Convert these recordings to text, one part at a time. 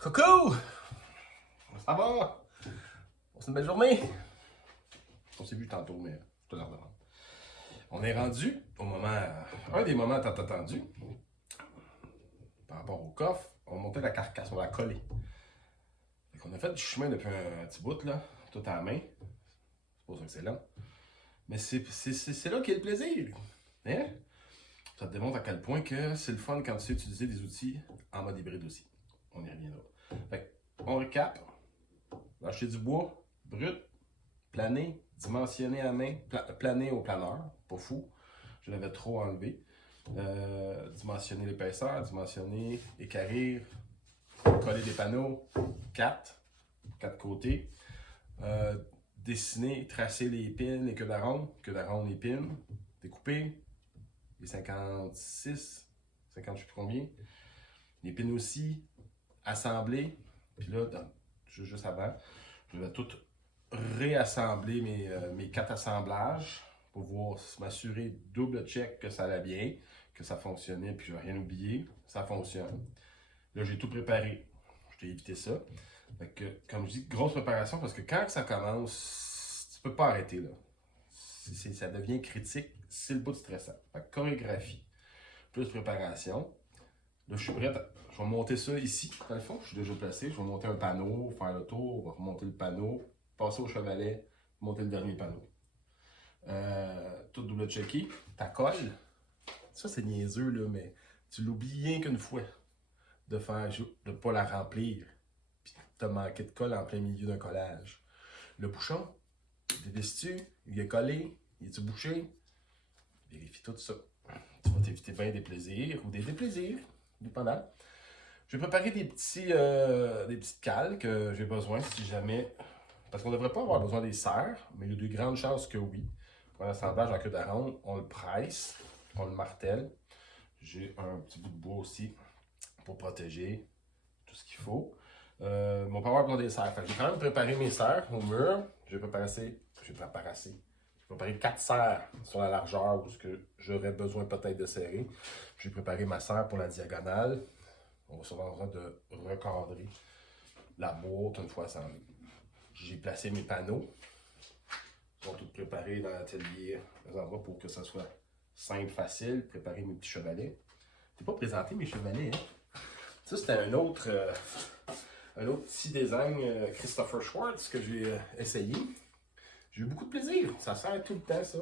Coucou! Ça va? C'est une belle journée? On s'est vu tantôt, mais je te la redemande. On est rendu au moment, un des moments tant attendus. Par rapport au coffre, on montait la carcasse, on l'a collé. On a fait du chemin depuis un petit bout, là, tout à la main. C'est pour ça que c'est lent. Mais c'est là qu'est le plaisir. Hein? Ça te démontre à quel point que c'est le fun quand tu sais utiliser des outils en mode hybride aussi. On y reviendra. Fait on recap. Acheter du bois brut, plané, dimensionné à main, plané au planeur, pas fou. Je l'avais trop enlevé. Dimensionner l'épaisseur, dimensionner, équarrir, coller des panneaux, 4 côtés. Dessiner, tracer les pins, les queues d'aronde, les pins, découper, les 56, 50 je sais plus combien. Les pins aussi, assembler. Puis là, juste avant, je vais tout réassembler mes 4 assemblages pour pouvoir m'assurer double check que ça allait bien, que ça fonctionnait, puis je vais rien oublier. Ça fonctionne. Là, j'ai tout préparé. Je t'ai évité ça. Fait que, comme je dis, grosse préparation parce que quand ça commence, tu peux pas arrêter là. Ça devient critique, c'est le bout stressant. Fait que chorégraphie, plus préparation. Là, je suis prêt. Je vais monter ça ici, dans le fond. Je suis déjà placé. Je vais monter un panneau, faire le tour, on va remonter le panneau, passer au chevalet, monter le dernier panneau. Tout double checké. Ta colle, ça c'est niaiseux, là, mais tu l'oublies rien qu'une fois de ne pas la remplir. Puis tu as manqué de colle en plein milieu d'un collage. Le bouchon, dévisses-tu? Il est collé? Il est-tu bouché? Vérifie tout ça. Tu vas t'éviter bien des plaisirs ou des déplaisirs, dépendant. Je vais préparer des petites cales que j'ai besoin si jamais. Parce qu'on ne devrait pas avoir besoin des serres, mais il y a de grandes chances que oui. Pour l'assemblage en queue d'aronde, on le presse, on le martèle. J'ai un petit bout de bois aussi pour protéger tout ce qu'il faut. On va pas avoir besoin des serres. J'ai quand même préparé mes serres au mur. J'ai préparé 4 serres sur la largeur où j'aurais besoin peut-être de serrer. J'ai préparé ma serre pour la diagonale. On va sûrement avoir besoin de recadrer la boîte une fois assemblée. J'ai placé mes panneaux. Ils sont tous préparés dans l'atelier, les endroits pour que ça soit simple, facile. Préparer mes petits chevalets. Je t'ai pas présenté mes chevalets, hein? Ça, c'était un autre petit design Christopher Schwartz que j'ai essayé. J'ai eu beaucoup de plaisir. Ça sert tout le temps, ça.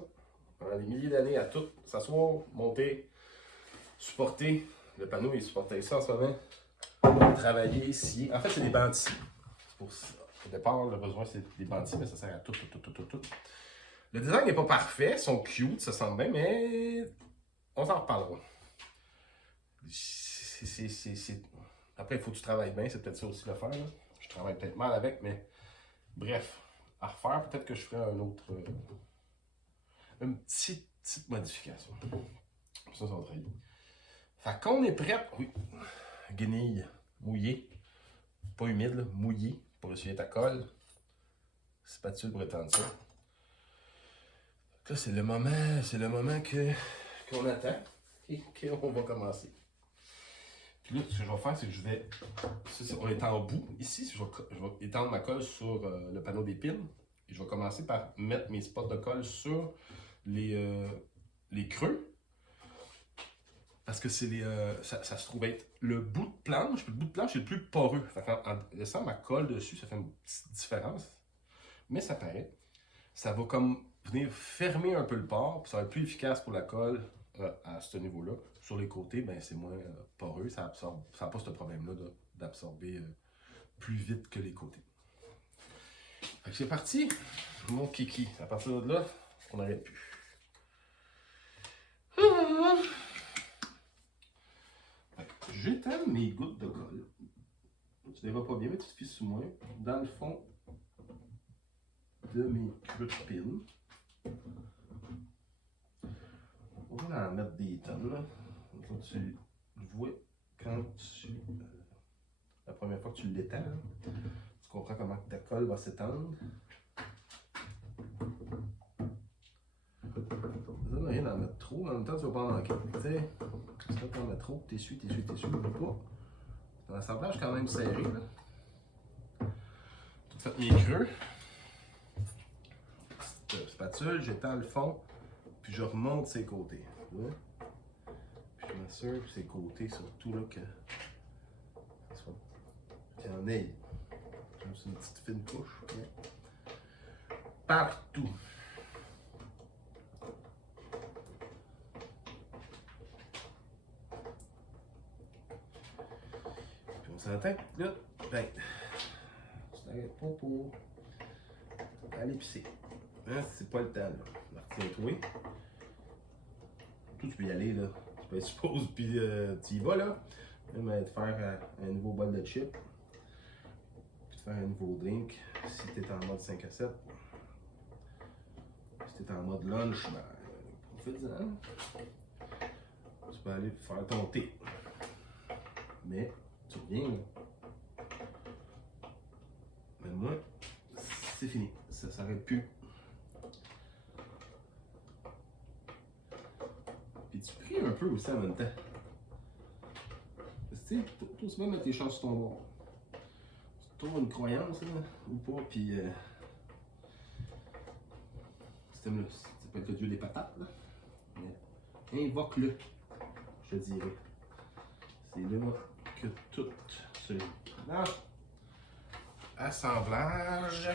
Pendant des milliers d'années, à tout s'asseoir, monter, supporter. Le panneau est supporté ça en ce moment. Travailler ici. En fait, c'est des bancs ici. Au départ, le besoin, c'est des bancs ici, mais ça sert à tout. Le design n'est pas parfait. Ils sont cute, ça sent bien, mais on s'en reparlera. Après, il faut que tu travailles bien. C'est peut-être ça aussi l'affaire. Je travaille peut-être mal avec, mais bref. À refaire, peut-être que je ferai une petite modification. Ça va très bien. Fait qu'on est prêt. Oui. Guenille mouillée. Pas humide, là, mouillée pour essuyer ta colle. Spatule pour étendre ça. Là, c'est le moment qu'on attend. Et qu'on va commencer. Puis là, ce que je vais faire, c'est que je vais. On est en bout ici. Je vais étendre ma colle sur le panneau des pins. Et je vais commencer par mettre mes spots de colle sur les creux. Parce que c'est ça se trouve être le bout de planche. Le bout de planche est le plus poreux. En laissant ma colle dessus, ça fait une petite différence. Mais ça paraît. Ça va comme venir fermer un peu le port. Puis ça va être plus efficace pour la colle à ce niveau-là. Sur les côtés, ben, c'est moins poreux. Ça n'a pas ce problème-là d'absorber plus vite que les côtés. Fait que c'est parti, mon kiki. À partir de là, on n'arrête plus. J'étends mes gouttes de colle. Tu les vois pas bien, mais tu te fies sous moi. Dans le fond de mes creux de pin. On va en mettre des tonnes. Là. Quand tu vois, la première fois que tu l'étends, tu comprends comment ta colle va s'étendre. Ça donne rien d'en mettre trop, en même temps tu vas pas en manquer. Tu sais, si tu en mets trop, t'essuies, n'oublie pas. Un assemblage quand même serré, là. Tout fait mes creux. Petite spatule, j'étends le fond, puis je remonte ses côtés. Là. Puis je m'assure que ses côtés, surtout là, qu'il y en ait. Juste une petite fine couche. Bien. Partout. Puis on s'entend que là, ben, tu t'arrêtes pas pour aller pisser. Hein, c'est pas le temps, là. Retiens-toi. Tout, tu peux y aller, là. Tu peux être suppose, puis tu y vas, là. Même te faire un nouveau bol de chips. Puis te faire un nouveau drink. Si tu es en mode 5 à 7. Si tu es en mode lunch, ben, profite-en. Tu peux aller faire ton thé. Mais, tu reviens, là. Mais moi, c'est fini. Ça s'arrête plus. Puis tu pries un peu aussi en même temps. Parce que tu sais, tout aussi bien mettre tes chances sur ton bord. Tu trouves une croyance, là, ou pas, puis ça peut être le dieu des patates, là. Mais invoque-le, je te dirais. C'est là que tout se assemblage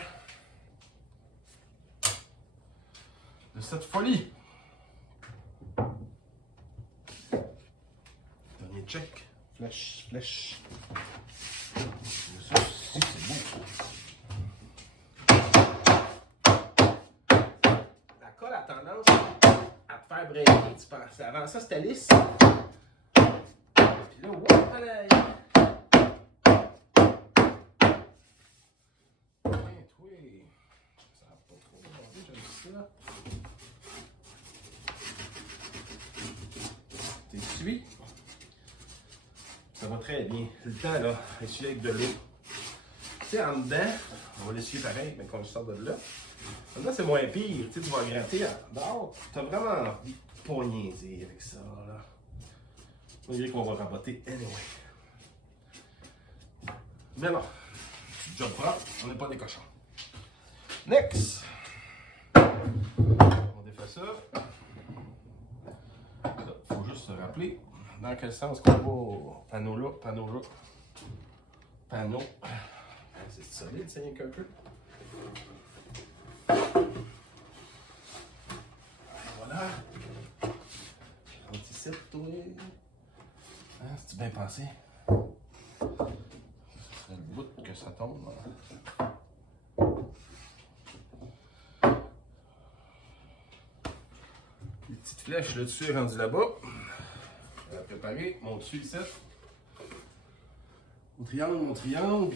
de cette folie. Dernier check. Flèche, flèche. Ça aussi, c'est beau. La colle a tendance à te faire breaker, tu penses. Avant ça, c'était lisse. Puis là, whoop, allez. Oui. Ça n'a pas trop demandé, j'aime ça. T'es suivi? Ça va très bien. C'est le temps, là, essuyer avec de l'eau. Tu sais, en dedans, on va l'essuyer pareil, mais qu'on le sort de là. En dedans, c'est moins pire. Tu sais, tu vas gratter dehors. T'as vraiment envie de pas niaiser avec ça, là. Malgré qu'on va raboter anyway. Mais bon, job propre, on n'est pas des cochons. Next! On défait ça. Il faut juste se rappeler dans quel sens qu'on va. Panneau là, panneau là. Panneau. C'est solide, ça, rien qu'un peu. Voilà. Un petit site, toi. Hein, c'est-tu bien pensé? Ce serait le bout que ça tombe. Là. Les petites flèches, le dessus est rendu là-bas. Je vais préparer mon dessus ici. Mon triangle.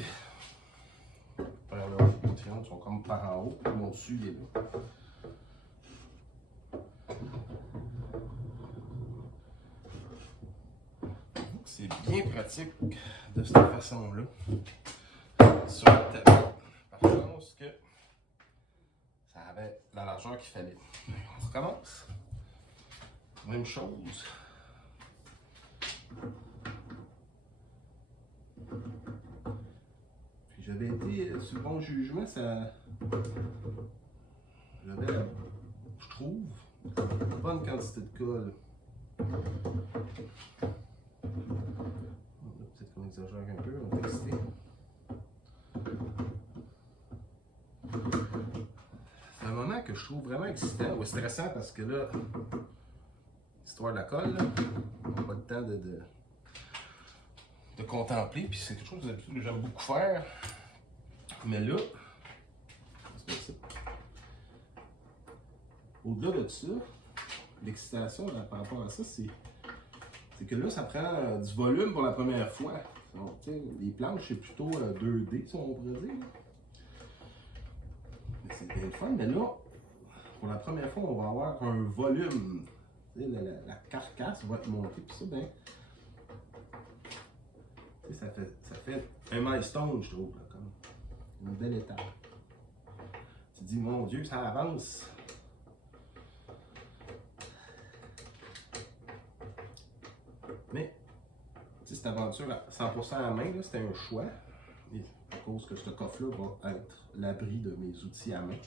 Par là, les triangles sont comme par en haut. Mon dessus, il est là. C'est bien pratique de cette façon-là. Sur le tapis. Par chance que ça avait la largeur qu'il fallait. On recommence. Même chose. Puis j'avais été sur le bon jugement, ça. J'avais, je trouve, une bonne quantité de colle. Peut-être qu'on exagère un peu, on va tester. C'est un moment que je trouve vraiment excitant ou stressant parce que là, l'histoire de la colle, là, on n'a pas le temps de contempler, puis c'est quelque chose que j'aime beaucoup faire. Mais là, au-delà de ça, l'excitation par rapport à ça, c'est que là, ça prend du volume pour la première fois. Donc, les planches, c'est plutôt 2D, si on pourrait dire. C'est bien le fun, mais là, pour la première fois, on va avoir un volume. La carcasse va être montée, puis ça, ben, ça fait un milestone, je trouve, là, comme une belle étape. Tu te dis, mon Dieu, ça avance. Mais, c'est cette aventure à 100% à la main, c'était un choix. Et à cause que ce coffre-là va être l'abri de mes outils à main.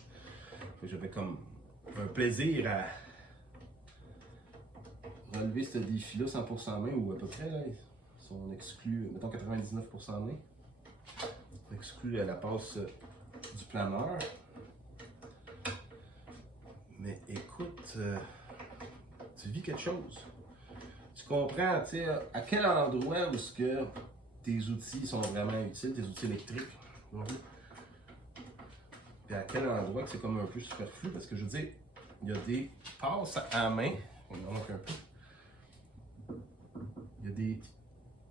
J'avais comme un plaisir à relever ce défi-là 100% main, ou à peu près, là, si on exclut, mettons 99% main, on exclut la passe du planeur. Mais écoute, tu vis quelque chose. Tu comprends, tu sais, à quel endroit où est-ce que tes outils sont vraiment utiles, tes outils électriques. Puis à quel endroit que c'est comme un peu superflu, parce que je veux dire, il y a des passes à la main, on en manque un peu. Il y a des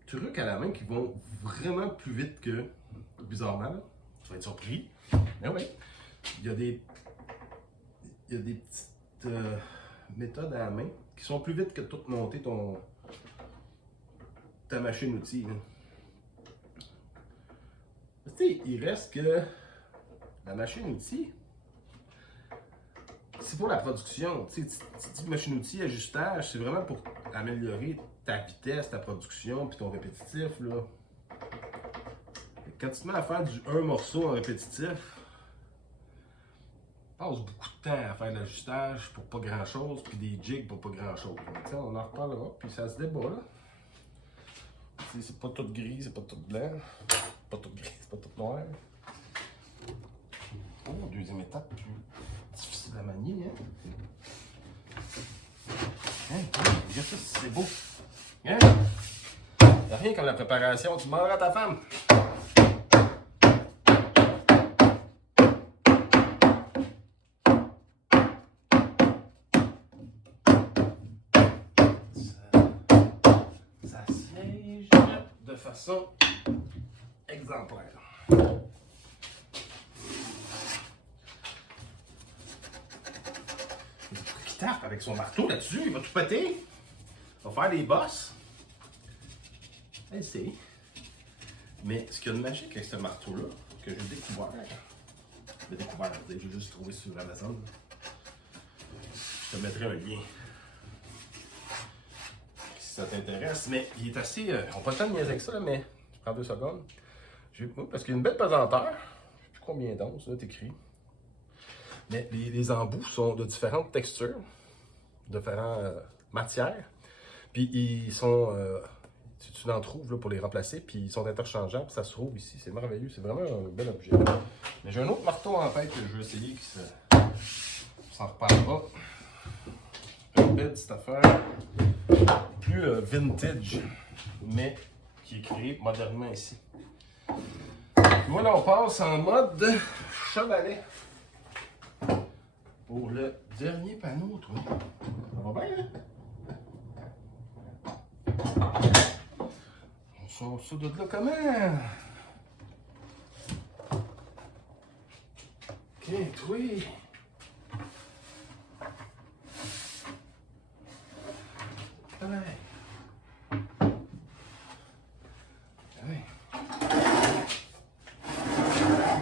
trucs à la main qui vont vraiment plus vite que, bizarrement, là, tu vas être surpris, mais oui, il y a des petites méthodes à la main qui sont plus vite que tout monter ta machine outil. Tu sais, il reste que la machine outil, c'est pour la production. Tu dis machine outil, ajustage, c'est vraiment pour améliorer ta vitesse, ta production, puis ton répétitif. Là. Quand tu te mets à faire du un morceau en répétitif, tu passes beaucoup de temps à faire de l'ajustage pour pas grand chose, puis des jigs pour pas grand chose. Mais, on en reparlera, puis ça se débat là. C'est pas tout gris, c'est pas tout blanc. Pas tout gris, c'est pas tout noir. Oh, deuxième étape, plus difficile à manier, hein? Regarde ça, c'est beau. Hein? Y'a rien comme la préparation, tu demanderas à ta femme. Ça siège de façon exemplaire. Il tape avec son marteau là-dessus, il va tout péter. Il va faire des bosses. Elle sait. Mais ce qu'il y a de magique avec ce marteau-là, que j'ai découvert, j'ai juste trouvé sur Amazon. Je te mettrai un lien si ça t'intéresse. Mais il est assez. On n'a pas le temps de niaiser avec ça, là, mais je prends 2 secondes. Parce qu'il y a une belle pesanteur. Je ne sais plus combien d'onces, là, t'écris. Mais les embouts sont de différentes textures, différentes matières. Puis ils sont. Tu en trouves là, pour les remplacer, puis ils sont interchangeables. Ça se trouve ici, c'est merveilleux. C'est vraiment un bel objet. Mais j'ai un autre marteau en tête que je veux essayer qui s'en reparlera. Une belle petite affaire. Plus vintage, mais qui est créée modernement ici. Voilà, on passe en mode chevalet. Pour le dernier panneau, toi. Ça va bien, hein? On sort ça de là comment? Ok, toi. Allez. Allez.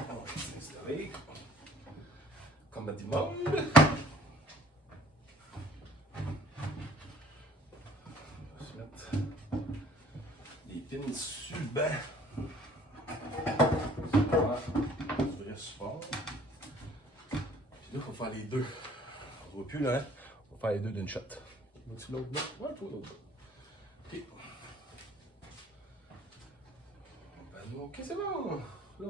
On va s'installer. Comme du monde. On va se mettre les pins sur le banc. Du vrai support. Puis là, il faut faire les deux. On ne voit plus là, hein? On va faire les deux d'une shot. Vas-tu l'autre là? Ouais, toi l'autre là. Ok. Ok, c'est bon. Là,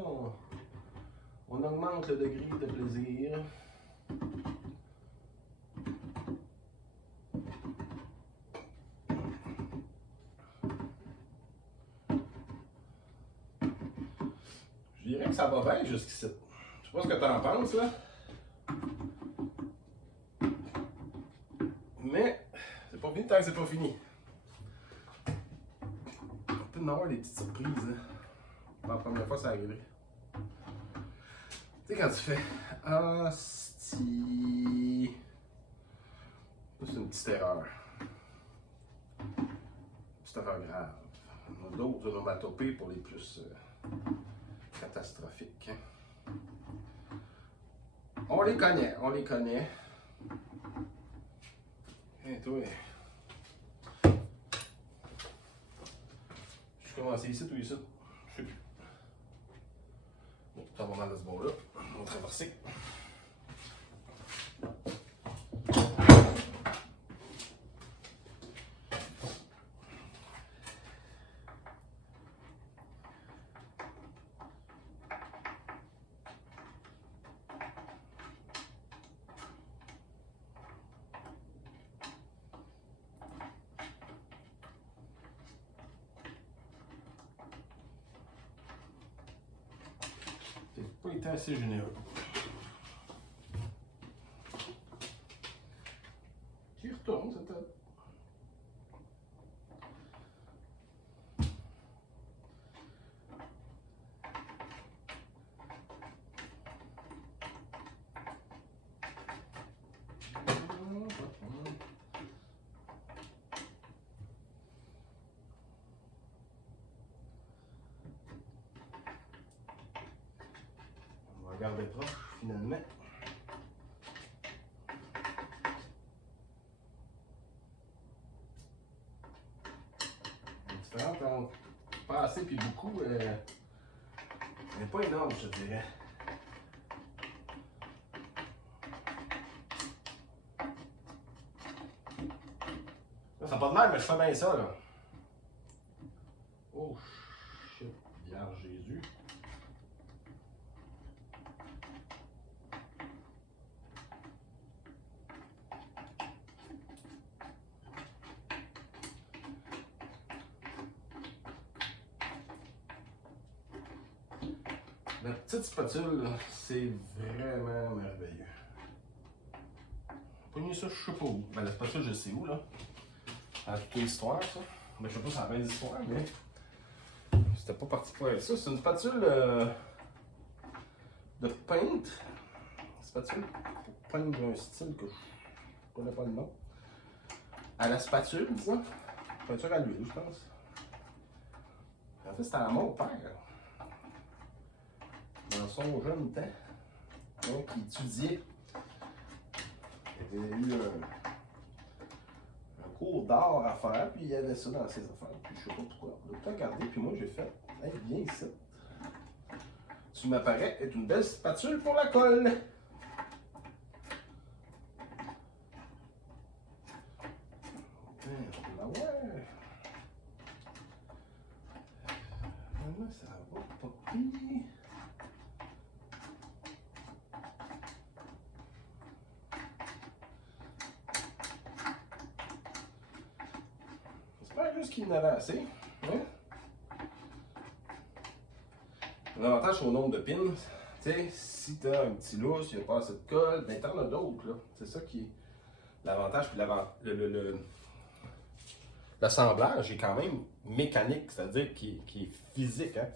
on augmente le degré de plaisir. Je dirais que ça va bien jusqu'ici. Je sais pas ce que tu en penses là. Mais c'est pas fini tant que c'est pas fini. On peut en avoir des petites surprises. Hein. La première fois, ça arriverait. Tu sais, quand tu fais hostie. Ça, c'est une petite erreur. Une petite erreur grave. On a d'autres onomatopées pour les plus catastrophiques. Hein. On les connaît, on les connaît. Et toi. Je commençais ici ou ici? Je sais plus. Bon, ça va mal de ce bord-là. On va traverser. C'est pas été assez généreux. J'y retourne, cette table. On va regarder proche, finalement. La différence entre pas assez et beaucoup, elle n'est pas énorme, je te dirais. Là, ça n'a pas de l'air, mais je fais bien ça, là. Oh, shit, Vierge Jésus. La petite spatule, c'est vraiment merveilleux. Pogner ça, je sais pas où. Ben, la spatule, je sais où, là. À toute l'histoire, ça. Ben, je sais pas si c'est la même histoire, mais. C'était pas parti pour être ça. C'est une spatule de paint. Spatule pour peindre un style que je connais pas le nom. À la spatule, disons. Peinture à l'huile, je pense. En fait, c'était à mon père. Dans son jeune temps. Donc, il étudiait. Il avait eu un cours d'art à faire, puis il y avait ça dans ses affaires. Puis je sais pas pourquoi. On a tout regardé, puis moi j'ai fait, hey, viens ici. Tu m'apparais être une belle spatule pour la colle. On va la voir. Là, ça va pas pire. J'espère juste qu'il y en avait assez. Hein? L'avantage au nombre de pins, tu sais, si tu as un petit lousse, il n'y a pas assez de colle, ben t'en as d'autres, là. C'est ça qui est l'avantage. Puis l'assemblage est quand même mécanique, c'est-à-dire qui est physique. Hein?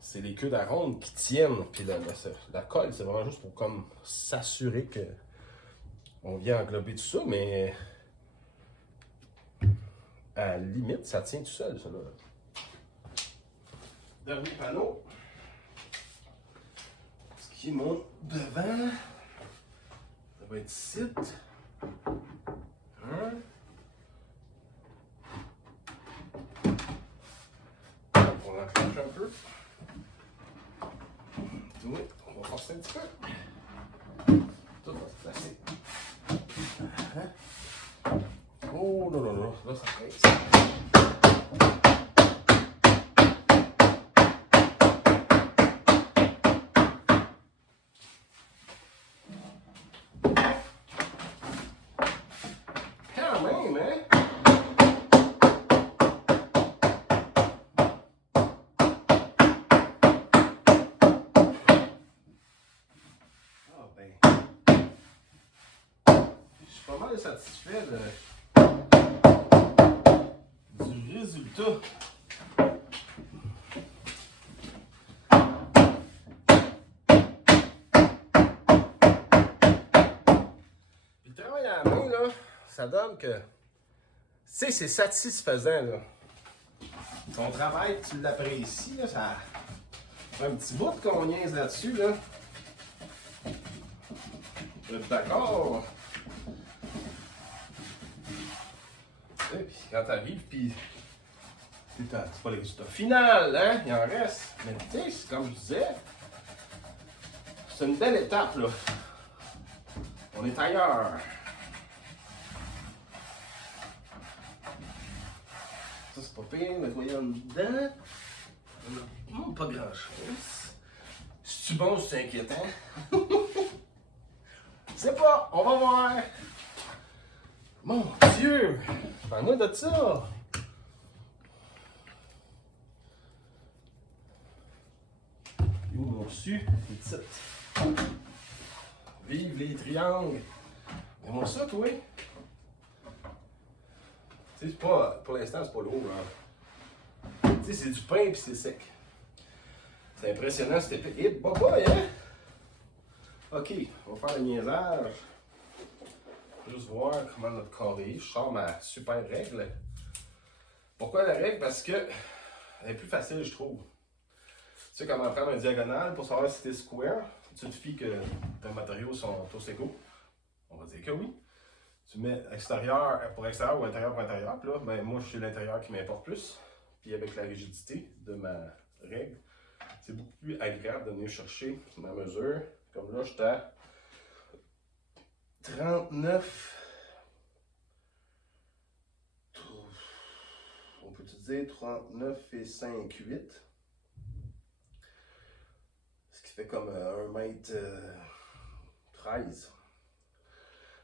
C'est les queues d'aronde qui tiennent. Puis la colle, c'est vraiment juste pour comme s'assurer que on vient englober tout ça, mais à la limite, ça tient tout seul, ça là. Dernier panneau. Ce qui est mon devant. Ça va être ici. On l'enclenche un peu. Oui, on va forcer un petit peu. Tout va se placer. Oh là là là, là ça presse. Quand même, hein? Ah ben. Je suis pas mal satisfait du résultat. Le travail à la main, là, ça donne que, tu sais, c'est satisfaisant, là. Ton travail, tu l'apprécies, là, ça fait un petit bout qu'on niaise là-dessus, là. Vous êtes d'accord? Et puis quand t'arrives, puis C'est pas le résultat final, hein? Il en reste. Mais tu sais, c'est comme je disais, c'est une belle étape, là. On est ailleurs. Ça, c'est pas pire, nettoyer en dedans. On n'a pas grand-chose. C'est-tu bon ou c'est inquiétant? Je sais pas, on va voir. Mon Dieu! Parle-moi de ça! Où mon su? Les petites. Vive les triangles! Comment ça, toi? Tu sais, c'est pas. Pour l'instant, c'est pas lourd, hein. Tu sais, c'est du pain pis c'est sec. C'est impressionnant, cette épée. Eh, bah, hein? Ok, on va faire le niaisage. Juste voir comment notre carré. Je sors ma super règle. Pourquoi la règle? Parce que elle est plus facile, je trouve. Tu sais comment prendre un diagonale pour savoir si t'es square. Tu te fies que tes matériaux sont tous égaux. On va dire que oui. Tu mets extérieur pour extérieur ou intérieur pour intérieur. Puis là, ben, moi, je suis l'intérieur qui m'importe plus. Puis avec la rigidité de ma règle, c'est beaucoup plus agréable de venir chercher ma mesure. Comme là, j'étais à 39. On peut dire 39 et 5,8. Ce qui fait comme 1m13.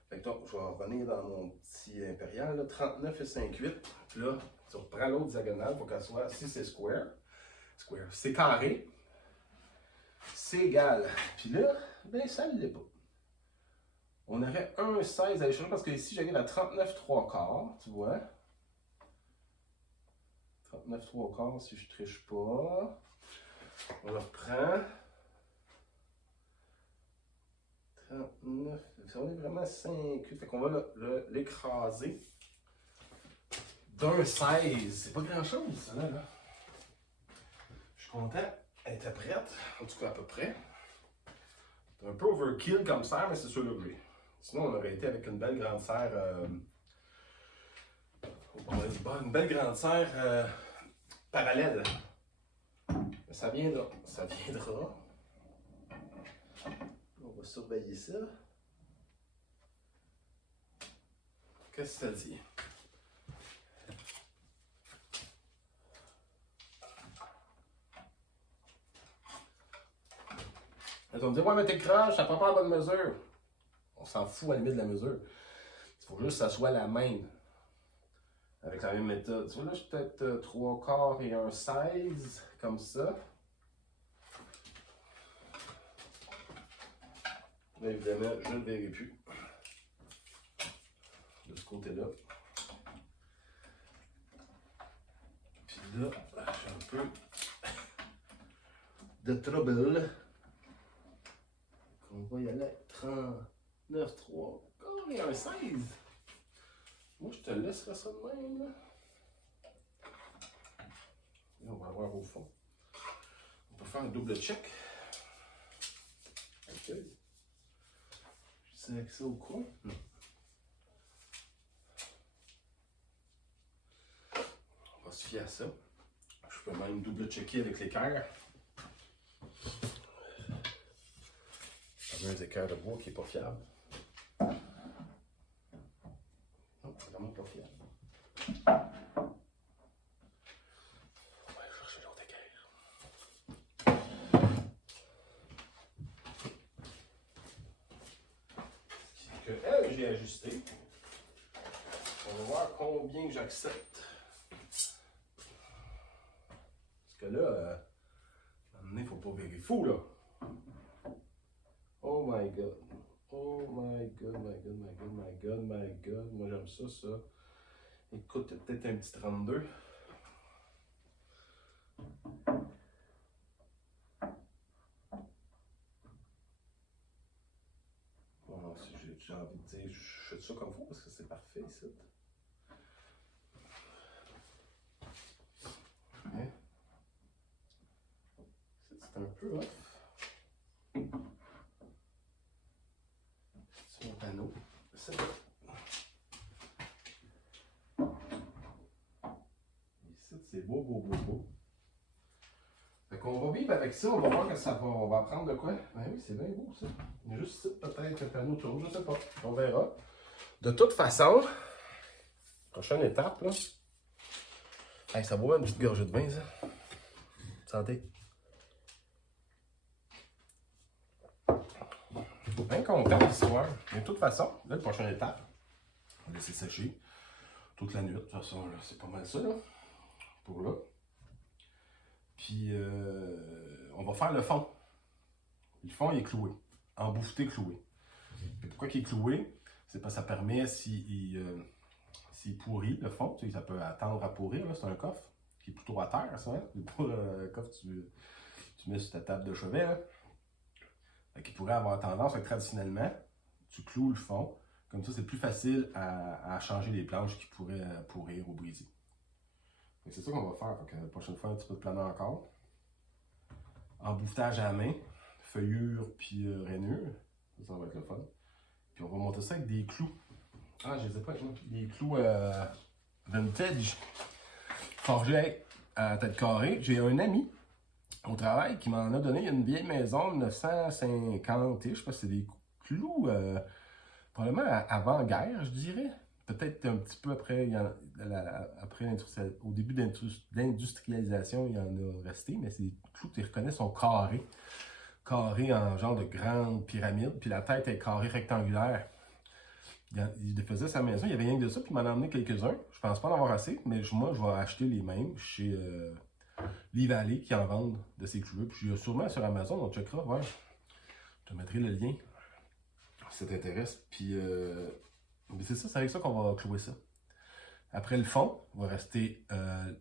Fait que donc, je vais revenir dans mon petit impérial, là, 39 et 5,8. Puis là, tu reprends l'autre diagonale pour qu'elle soit, si c'est square, c'est carré, c'est égal. Puis là, ben ça ne l'est pas. On aurait 1,16 à l'échelle parce que ici, j'arrive à 39 3 quarts, tu vois. 39 3 quarts si je triche pas. On le reprend. 39, on est vraiment 5. Fait qu'on va l'écraser d'un 16. C'est pas grand chose, ça là. Je suis content. Elle était prête. En tout cas, à peu près. C'est un peu overkill comme serre, mais c'est sur le gré. Sinon, on aurait été avec une belle grande serre. Une belle grande serre parallèle. Mais ça viendra. Ça viendra. On va surveiller ça. Qu'est-ce que ça dit? Ils vont me dire, ouais, mais t'es croche, ça prend pas la bonne mesure. On s'en fout à la limite de la mesure. Il faut juste que ça soit la même. Avec la même méthode. Tu vois, là, je suis peut-être 3 quarts et un 16, comme ça. Là, évidemment, je ne le verrai plus. De ce côté-là. Puis là, j'ai un peu de trouble. On va y aller à 39, 3 quarts et un 16. Moi, je te laisserai ça de même, là. Et on va voir au fond. On peut faire un double check. Ok. C'est avec ça au coin? Non. On va se fier à ça. Je peux même double checker avec l'équerre. Un équerre de bois qui n'est pas fiable. Non, vraiment pas fiable. On va aller chercher l'autre équerre. Que elle, j'ai ajusté. On va voir combien que j'accepte. Parce que là, il ne faut pas virer fou, là. Oh my god. Oh my god, my god, my god, my god, my god. Moi, j'aime ça, ça. Écoute, peut-être un petit 32. Bon, si j'ai envie de dire, je fais ça comme il faut parce que c'est parfait ici. Hein? C'est un peu off. C'est mon panneau. C'est là. Ici, c'est beau. qu'on va vivre avec ça, on va voir que ça va. On va apprendre de quoi. Ben oui, c'est bien beau ça. Il y a juste ça, peut-être un panneau tour, je sais pas. On verra. De toute façon, prochaine étape, là. Hey, ça vaut une petite gorgée de vin, ça. Santé. Bien content l'histoire. Mais de toute façon, là, la prochaine étape, on va laisser sécher toute la nuit. De toute façon, c'est pas mal ça, là. Pour là. Puis, on va faire le fond. Le fond, il est cloué. Embouffeté cloué. Et pourquoi il est cloué? C'est parce que ça permet, s'il pourrit, le fond, tu sais, ça peut attendre à pourrir. C'est un coffre qui est plutôt à terre, ça. Hein? C'est pas le coffre que tu mets sur ta table de chevet. Hein? Qui pourrait avoir tendance, traditionnellement, tu cloues le fond. Comme ça, c'est plus facile à changer les planches qui pourraient pourrir ou briser. C'est ça qu'on va faire. Donc, la prochaine fois, un petit peu de planeur encore. Embouffetage à la main, feuillure puis rainure. Ça va être le fun. Puis on va monter ça avec des clous. Ah, je les ai pas, des clous vintage. Forgés à tête carrée. J'ai un ami au travail qui m'en a donné une vieille maison 1950. Je sais pas si c'est des clous probablement avant-guerre, je dirais. Peut-être un petit peu après, au début de l'industrialisation, il y en a resté, mais c'est des clous que tu reconnais sont carrés. Carrés en genre de grande pyramide, puis la tête est carrée rectangulaire. Il faisait sa maison, il y avait rien que de ça, puis il m'en a emmené quelques-uns. Je pense pas en avoir assez, mais moi, je vais acheter les mêmes chez Lee Valley qui en vendent de ces clous-là. Puis il y a sûrement sur Amazon, on checkera, ouais. Je te mettrai le lien si ça t'intéresse. Puis c'est avec ça qu'on va clouer ça. Après le fond, il va rester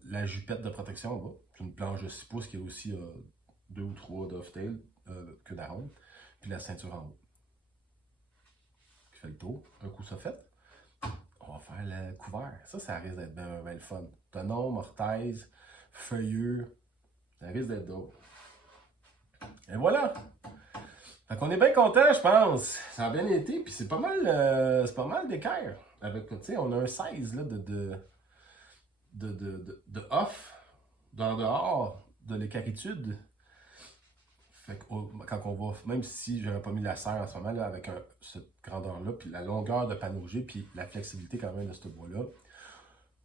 la jupette de protection en bas. C'est une planche de 6 pouces qui a aussi 2 ou 3 dovetails, queue d'aronde. Puis la ceinture en haut. Qui fait le tour. Un coup ça fait. On va faire le couvert. Ça risque d'être bien le fun. Tenon, mortaise, feuillure. Ça risque d'être drôle. Et voilà! Fait qu'on est bien content, je pense. Ça a bien été, puis c'est pas mal d'équerre. Avec, tu sais, on a un 16 là, de off, d'en dehors de l'équarritude. Fait que quand on va, même si j'aurais pas mis la serre en ce moment, là, avec cette grandeur-là, puis la longueur de panneau G, puis la flexibilité quand même de ce bois-là,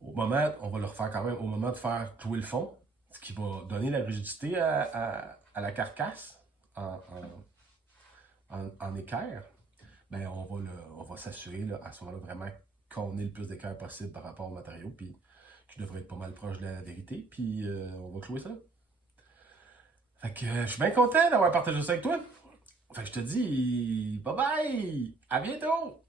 au moment, on va le refaire quand même au moment de faire clouer le fond, ce qui va donner la rigidité à la carcasse en équerre, ben on va s'assurer à ce moment-là vraiment qu'on ait le plus d'équerre possible par rapport au matériau, puis qui devrait être pas mal proche de la vérité, puis on va clouer ça. Fait que je suis bien content d'avoir partagé ça avec toi. Fait que je te dis bye bye, à bientôt!